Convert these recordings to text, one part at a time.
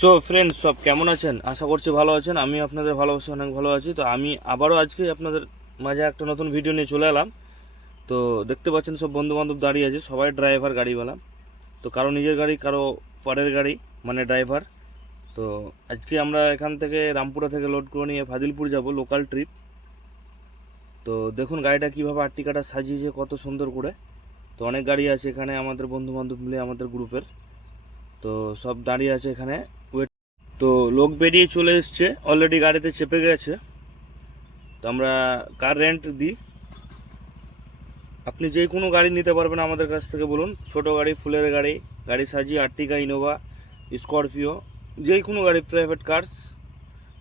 So friends সব কেমন আছেন? আশা করছি ভালো আছেন। আমি আপনাদের ভালোবাসি অনেক ভালো আছি। তো আমি আবারও আজকে আপনাদের মাঝে একটা নতুন ভিডিও নিয়ে চলে এলাম। তো দেখতে পাচ্ছেন, সব বন্ধু বান্ধব দাঁড়িয়ে আছে। সবাই ড্রাইভার গাড়িওয়ালা তো কারও নিজের গাড়ি, কারও পরের গাড়ি মানে ড্রাইভার তো আজকে আমরা এখান থেকে রামপুরা থেকে লোড করে নিয়ে ফাজিলপুর যাব লোকাল ট্রিপ তো দেখুন, গাড়িটা কীভাবে আটটিকাটা সাজিয়েছে, কত সুন্দর করে। তো অনেক গাড়ি আছে এখানে আমাদের বন্ধু বান্ধব মিলে আমাদের গ্রুপের তো সব দাঁড়িয়ে আছে এখানে। তো লোক বেরিয়ে চলে এসছে অলরেডি গাড়িতে চেপে গেছে। তো আমরা কার রেন্ট দিই? আপনি যে কোনো গাড়ি নিতে পারবেন আমাদের কাছ থেকে, বলুন। ছোট গাড়ি, ফুলের গাড়ি গাড়ি সাজিয়ে আর্টিকা, ইনোভা, স্করপিও, যে কোনো গাড়ি প্রাইভেট কার্স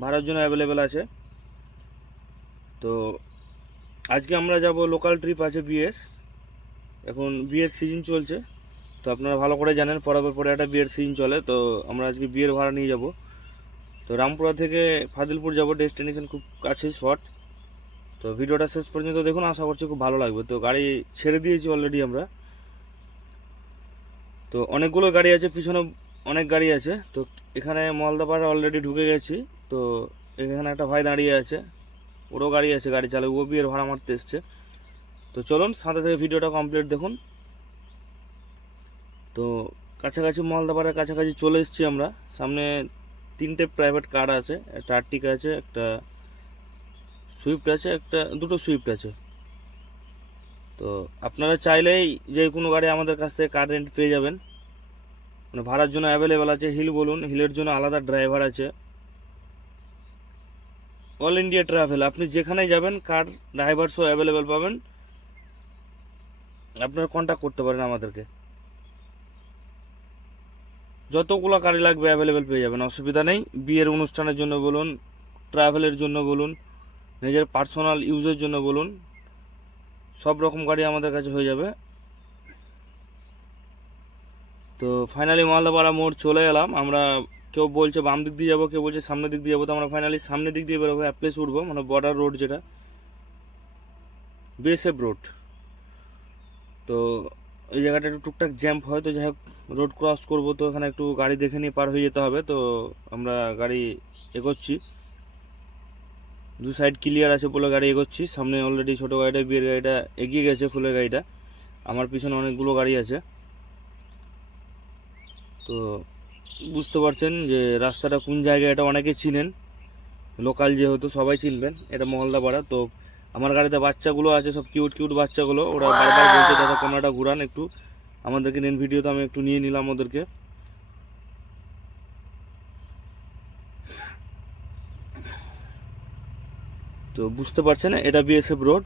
ভাড়ার জন্য অ্যাভেলেবেল আছে। তো আজকে আমরা যাব লোকাল ট্রিপ আছে বিয়ের। এখন বিয়ের সিজন চলছে। তো আপনারা ভালো করে জানেন, পরে পরে একটা বিয়ের সিজন চলে, তো আমরা আজকে বিয়ের ভাড়া নিয়ে যাব। তো রামপুরা থেকে ফাদিলপুর যাব ডেস্টিনেশন খুব কাছেই শর্ট তো ভিডিওটা শেষ পর্যন্ত দেখুন, আশা করছি খুব ভালো লাগবে। তো গাড়ি ছেড়ে দিয়েছি অলরেডি আমরা। তো অনেকগুলো গাড়ি আছে, পিছনে অনেক গাড়ি আছে। তো এখানে মলদাপাড়া অলরেডি ঢুকে গেছি। তো এখানে একটা ভাই দাঁড়িয়ে আছে। ওরও গাড়ি আছে, গাড়ি চালাবে ও বিয়ের ভাড়া মারতে এসছে। তো চলুন, সাথে থেকে ভিডিওটা কমপ্লিট দেখুন। তো কাছাকাছি মলদাপাড়ার কাছাকাছি চলে এসেছি আমরা। সামনে তিনটে প্রাইভেট কার আছে, একটা আর্টিকা আছে, একটা সুইফট আছে, একটা, দুটো সুইফট আছে। তো আপনারা চাইলেই যে কোনো গাড়ি আমাদের কাছ থেকে কার রেন্ট পেয়ে যাবেন। মানে ভাড়ার জন্য অ্যাভেলেবেল আছে হিল বলুন হিলের জন্য আলাদা ড্রাইভার আছে। অল ইন্ডিয়া ট্রাভেল আপনি যেখানেই যাবেন কার ড্রাইভার সহ অ্যাভেলেবেল পাবেন। আপনারা কন্ট্যাক্ট করতে পারেন আমাদেরকে। যতগুলো গাড়ি লাগবে অ্যাভেলেবেল পেয়ে যাবেন, অসুবিধা নেই। বিয়ের অনুষ্ঠানের জন্য বলুন ট্রাভেলের জন্য বলুন, নিজের পার্সোনাল ইউজের জন্য বলুন, সব রকম গাড়ি আমাদের কাছে হয়ে যাবে। তো ফাইনালি মালদাপাড়া মোড় চলে এলাম। আমরা কেউ বলছে বাম দিক দিয়ে যাব, কেউ বলছে সামনের দিক দিয়ে যাব, তো আমরা ফাইনালি সামনের দিক দিয়ে বেরোবো অ্যাপ্লেস উঠবো মানে বর্ডার রোড যেটা বিএসএফ রোড তো এই জায়গাটা একটু টুকটাক জ্যাম্প হয়, তো যাই হোক রোড ক্রস করব তো এখানে একটু গাড়ি দেখে নিয়ে পার হয়ে যেতে হবে, তো আমরা গাড়ি এগোচ্ছি। দু সাইড ক্লিয়ার আছে বলে গাড়ি এগোচ্ছি, সামনে অলরেডি ছোটো গাড়িটা, বিয়ের গাড়িটা এগিয়ে গেছে ফুলের গাড়িটা, আমার পিছনে অনেকগুলো গাড়ি আছে। তো বুঝতে পারছেন যে রাস্তাটা কোন জায়গায় এটা অনেকে চিনেন লোকাল যেহেতু সবাই চিনবেন, এটা মহলদাপাড়া তো আমার গাড়িতে বাচ্চাগুলো আছে, সব কিউট কিউট বাচ্চাগুলো। ওরা বারবার বলছে, দাদা ক্যামেরাটা ঘুরান একটু। আমাদেরকে নিন ভিডিওতে আমি একটু নিয়ে নিলাম ওদেরকে। তো বুঝতে পারছেন, এটা বিএসএফ রোড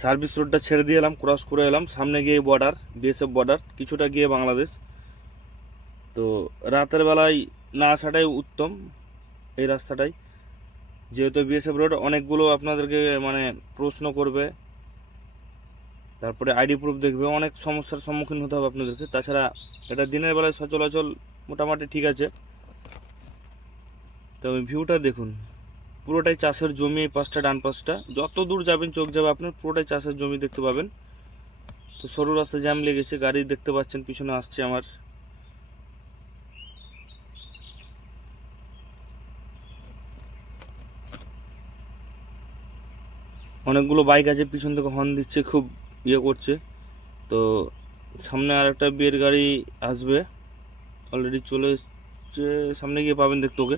সার্ভিস রোডটা ছেড়ে দিয়ে এলাম ক্রস করে এলাম। সামনে গিয়ে বর্ডার বিএসএফ বর্ডার কিছুটা গিয়ে বাংলাদেশ। তো রাতের বেলায় না আসাটাই উত্তম, এই রাস্তাটাই। যেহেতু বিএসএফ রোড অনেকগুলো আপনাদেরকে মানে প্রশ্ন করবে। তারপরে আইডি প্রুফ দেখবে, অনেক সমস্যার সম্মুখীন হতে হবে আপনাদেরকে। তাছাড়া এটা দিনের বেলায় সচলাচল মোটামুটি ঠিক আছে। তবে ভিউটা দেখুন, পুরোটাই চাষের জমি, এই পাশটা, ডান পাশটা। যত দূর যাবেন, চোখ যাবে আপনার পুরোটাই চাষের জমি দেখতে পাবেন। তো সরু রাস্তা জ্যাম লেগেছে, গাড়ি দেখতে পাচ্ছেন, পিছনে আসছে আমার। অনেকগুলো বাইক আছে, পিছন থেকে হর্ন দিচ্ছে, খুব ইয়ে করছে। তো সামনে আর একটা বিয়ের গাড়ি আসবে অলরেডি চলে এসছে, সামনে গিয়ে পাবেন দেখতে ওকে।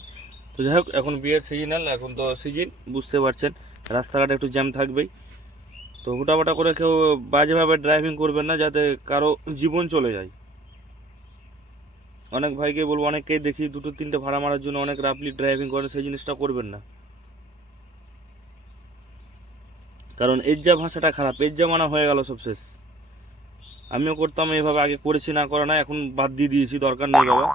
তো যাই হোক, এখন বিয়ের সিজনাল এখন তো সিজন বুঝতে পারছেন। রাস্তাঘাটে একটু জ্যাম থাকবেই। তো হুটাপাটা করে কেউ বাজেভাবে ড্রাইভিং করবেন না, যাতে কারও জীবন চলে যায়। অনেক ভাইকে বলব, অনেককেই দেখি, দুটো তিনটে ভাড়া মারার জন্য অনেক রাফলি ড্রাইভিং করেন, সেই জিনিসটা করবেন না। কারণ যা ভাষাটা খারাপ। যা মানা হয়ে গেল সব শেষ। আমিও করতাম, এইভাবে আগে করেছি, না করে না এখন বাদ দিয়ে দিয়েছি, দরকার নেই বাবা।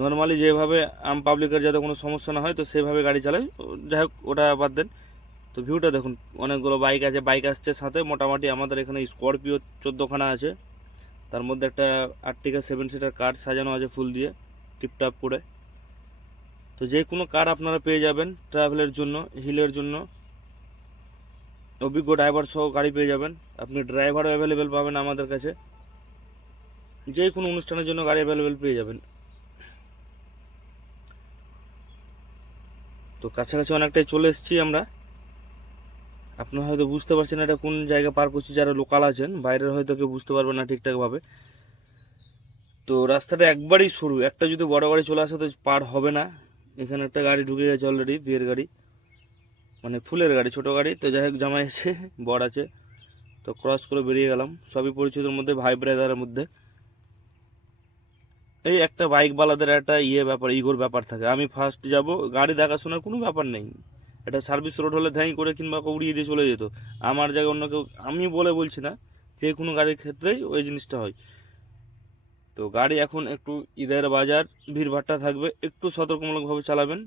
নর্মালি যেভাবে আম পাবলিকের যাতে কোনো সমস্যা না হয়, তো সেভাবে গাড়ি চালাই। যাই হোক, ওটা বাদ দেন। তো ভিউটা দেখুন, অনেকগুলো বাইক আছে বাইক আসছে সাথে। মোটামুটি আমাদের এখানে স্করপিও চোদ্দোখানা আছে। তার মধ্যে একটা আর্টিকা সেভেন সিটার কার সাজানো আছে ফুল দিয়ে টিপটাপ করে। তো যে কোনো কার আপনারা পেয়ে যাবেন ট্রাভেলের জন্য হিলের জন্য। অভিজ্ঞ ড্রাইভার সহ গাড়ি পেয়ে যাবেন। আপনি ড্রাইভারও অ্যাভেলেবেল পাবেন আমাদের কাছে। যে কোনো অনুষ্ঠানের জন্য গাড়ি অ্যাভেলেবেল পেয়ে যাবেন। তো কাছাকাছি অনেকটাই চলে এসেছি আমরা। আপনারা হয়তো বুঝতে পারছেন এটা কোন জায়গা পার করছি, যারা লোকাল আছেন। বাইরের হয়তো কেউ বুঝতে পারবে না ঠিকঠাকভাবে। তো রাস্তাটা একবারই সরু। একটা যদি বড় গাড়ি চলে আসে তো পার হবে না। এখানে একটা গাড়ি ঢুকে গেছে অলরেডি বিয়ের গাড়ি। মানে ফুলের গাড়ি, ছোট গাড়ি। তো যাই হোক, জামাই আছে, বর আছে। তো ক্রস করে বেরিয়ে গেলাম। সবই পরিচিতর মধ্যে ভাই ব্রাদারের মধ্যে। এই একটা বাইকওয়ালাদের একটা ইয়ে ব্যাপার, ইগোর ব্যাপার থাকে। আমি ফার্স্ট যাব। গাড়ি দেখাশোনার কোনো ব্যাপার নেই। এটা সার্ভিস রোড হলে ধ্যাই করে কিংবা উড়িয়ে দিয়ে চলে যেত। আমার জায়গায় অন্য কেউ আমি বলে বলছি না, যে কোনো গাড়ির ক্ষেত্রেই ওই জিনিসটা হয়। তো গাড়ি এখন একটু ঈদের বাজার ভিড়ভাট্টা থাকবে। একটু সতর্কমূলকভাবে চালাবেন।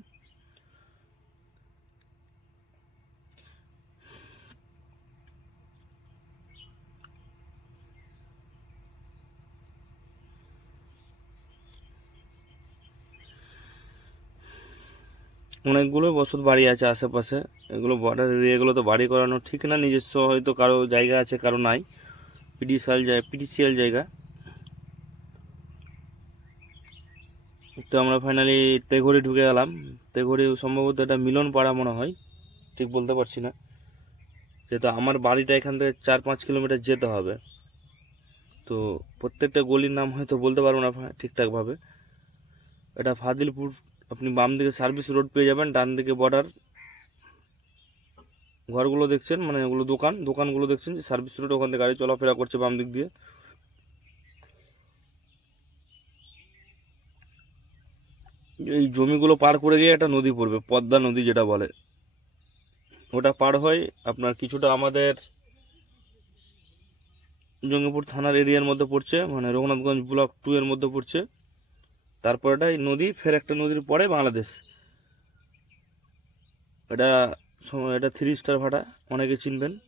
অনেকগুলো বসত বাড়ি আছে আশেপাশে। এগুলো বর্ডার এরিয়াগুলো তো বাড়ি করানো ঠিক না, নিজস্ব হয়তো কারও জায়গা আছে, কারও নাই। পিডিসিয়াল জায়গা পিডিসিয়াল জায়গা। তো আমরা ফাইনালি তেঘড়ি ঢুকে গেলাম। তেঘড়ি সম্ভবত এটা মিলন পাড়া মনে হয়, ঠিক বলতে পারছি না। যেহেতু আমার বাড়িটা এখান থেকে চার পাঁচ কিলোমিটার যেতে হবে। তো প্রত্যেকটা গলির নাম হয়তো বলতে পারব না ঠিকঠাকভাবে। এটা ফাদিলপুর আপনি বাম দিকে সার্ভিস রোড পেয়ে যাবেন, ডান দিকে বর্ডার ঘরগুলো দেখছেন মানে ওগুলো দোকান, দোকানগুলো দেখছেন যে সার্ভিস রোড ওখান থেকে গাড়ি চলাফেরা করছে বাম দিক দিয়ে। এই জমিগুলো পার করে গিয়ে একটা নদী পড়বে, পদ্মা নদী যেটা বলে। ওটা পার হয় আপনার কিছুটা আমাদের জঙ্গিপুর থানার এরিয়ার মধ্যে পড়ছে মানে রঘুনাথগঞ্জ ব্লক টু এর মধ্যে পড়ছে। তারপর এটা নদী, ফের একটা নদীর পরে বাংলাদেশ। এটা সম- এটা থ্রি স্টার ভাড়া অনেকে চিনবেন।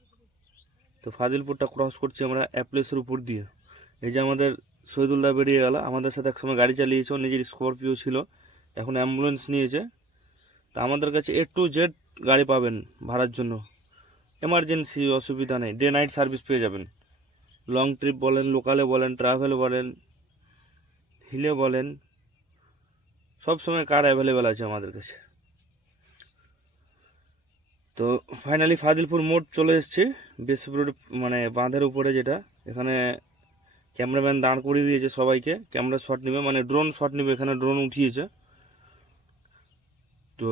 তো ফাজিলপুরটা ক্রস করছি আমরা অ্যাপ্লেসের উপর দিয়ে। এই যে আমাদের শহীদুল্লাহ বেরিয়ে গেল, আমাদের সাথে একসময় গাড়ি চালিয়েছে, নিজের স্করপিও ছিল, এখন অ্যাম্বুলেন্স নিয়েছে। তা আমাদের কাছে এ টু জেড গাড়ি পাবেন ভাড়ার জন্য। এমার্জেন্সি অসুবিধা নেই ডে নাইট সার্ভিস পেয়ে যাবেন। লং ট্রিপ বলেন লোকালে বলেন ট্রাভেল বলেন হিলে বলেন সব সময় কার অ্যাভেলেবেল আছে আমাদের কাছে? তো ফাইনালি ফাদিলপুর মোড় চলে এসেছে। রোড মানে বাঁধের উপরে যেটা, এখানে ক্যামেরাম্যান দাঁড় করিয়ে দিয়েছে সবাইকে। ক্যামেরা শট নেবে মানে ড্রোন শট নেবে, এখানে ড্রোন উঠিয়েছে। তো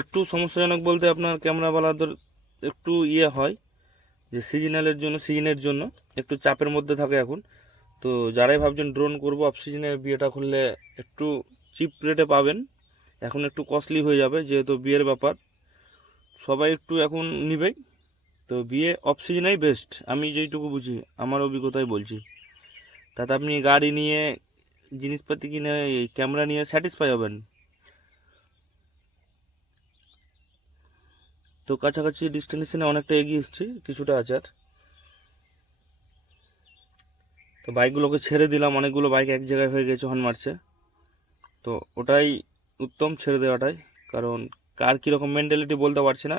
একটু সমস্যাজনক বলতে আপনার ক্যামেরাওয়ালাদের একটু ইয়ে হয়, যে সিজনালের জন্য সিজনের জন্য একটু চাপের মধ্যে থাকে এখন। তো যারাই ভাবছেন ড্রোন করব অফ সিজনে বিয়েটা করলে একটু চিপ রেটে পাবেন। এখন একটু কস্টলি হয়ে যাবে, যেহেতু বিয়ের ব্যাপার। সবাই একটু এখন নিবে। তো বিয়ে অফ সিজনেই বেস্ট আমি যেইটুকু বুঝি, আমার অভিজ্ঞতায় বলছি। তাতে আপনি গাড়ি নিয়ে, জিনিসপাতি কিনে ক্যামেরা নিয়ে স্যাটিসফাই হবেন। তো কাছাকাছি ডিস্টেন্সে অনেকটা এগিয়ে এসেছি, কিছুটা আছে আর তো বাইকগুলোকে ছেড়ে দিলাম, অনেকগুলো বাইক এক জায়গায় হয়ে গেছে হর্ন মারছে। তো ওটাই উত্তম ছেড়ে দেওয়াটাই। কারণ কার কীরকম মেন্টালিটি বলতে পারছি না।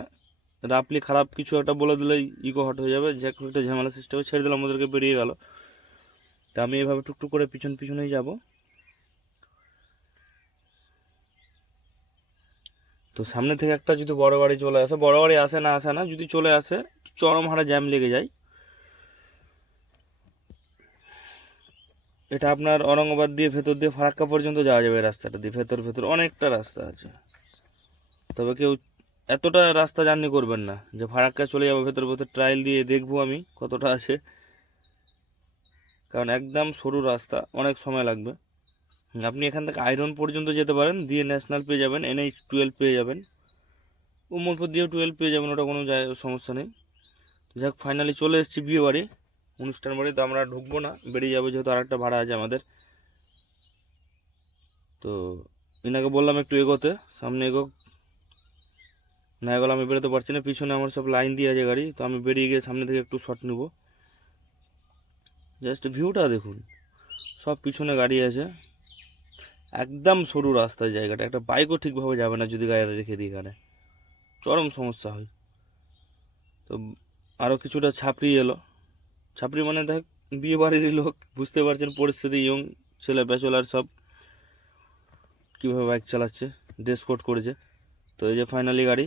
রাফলি খারাপ কিছু একটা বলে দিলেই ইগো হট হয়ে যাবে, যে একটা ঝামেলা সিস্টেমে ছেড়ে দিলাম, ওদেরকে বেরিয়ে গেল। তা আমি এভাবে টুকটুক করে পিছন পিছনেই যাব। তো সামনে থেকে একটা যদি বড় গাড়ি চলে আসে, বড় গাড়ি আসে না আসে না, যদি চলে আসে, চরম হারে জ্যাম লেগে যায়। এটা আপনার অরঙ্গাবাদ দিয়ে ভেতর দিয়ে ফারাক্কা পর্যন্ত যাওয়া যাবে রাস্তাটা দিয়ে। ভেতর ভেতর অনেকটা রাস্তা আছে। তবে কেউ এতটা রাস্তা জার্নি করবেন না যে ফারাক্কা চলে যাব, ভেতর ভেতর ট্রায়াল দিয়ে দেখব আমি কতটা আছে। কারণ একদম সরু রাস্তা, অনেক সময় লাগবে। আপনি এখান থেকে আয়রন পর্যন্ত যেতে পারেন, দিয়ে ন্যাশনাল পেয়ে যাবেন এনএইচ টুয়েলভ পেয়ে যাবেন। উমরপুর দিয়েও টুয়েলভ পেয়ে যাবেন, ওটা কোনো সমস্যা নেই। যাক ফাইনালি চলে এসেছি বিয়ে বাড়ি অনুষ্ঠান বাড়ি তো আমরা ঢুকবো না, বেরিয়ে যাব যেহেতু আরেকটা ভাড়া আছে আমাদের। তো এনাকে বললাম একটু এগোতে, সামনে এগো না এগোলে আমি বেরোতে পারছি না, পিছনে আমার সব লাইন দিয়ে আছে গাড়ি, তো আমি বেরিয়ে গিয়ে সামনে থেকে একটু শট নেব। জাস্ট ভিউটা দেখুন, সব পিছনে গাড়ি আছে। একদম সরু রাস্তার জায়গাটা, একটা বাইকও ঠিকভাবে যাবে না যদি গাড়ি রেখে দিই এখানে। চরম সমস্যা হয়। তো আরও কিছুটা ছাপড়ি এলো। ছাপড়ি মানে দেখ বিয়ে বাড়িরই লোক, বুঝতে পারছেন পরিস্থিতি, ইয়ং ছেলে ব্যাচলার সব কীভাবে বাইক চালাচ্ছে, ড্রেস কোড করেছে। তো এই যে ফাইনালি গাড়ি,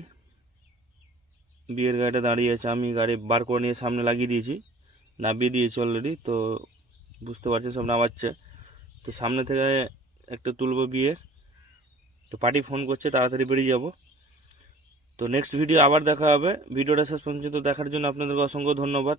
বিয়ের গাড়িটা দাঁড়িয়ে আছে, আমি গাড়ি বার করে নিয়ে সামনে লাগিয়ে দিয়েছি, নামিয়ে দিয়েছি অলরেডি তো বুঝতে পারছেন সব নামাচ্ছে। তো সামনে থেকে একটা তুলবো বিয়ের, তো পার্টি ফোন করছে, তাড়াতাড়ি বেরিয়ে যাব। তো নেক্সট ভিডিও আবার দেখা হবে, ভিডিওটা শেষ পর্যন্ত দেখার জন্য আপনাদেরকে অসংখ্য ধন্যবাদ।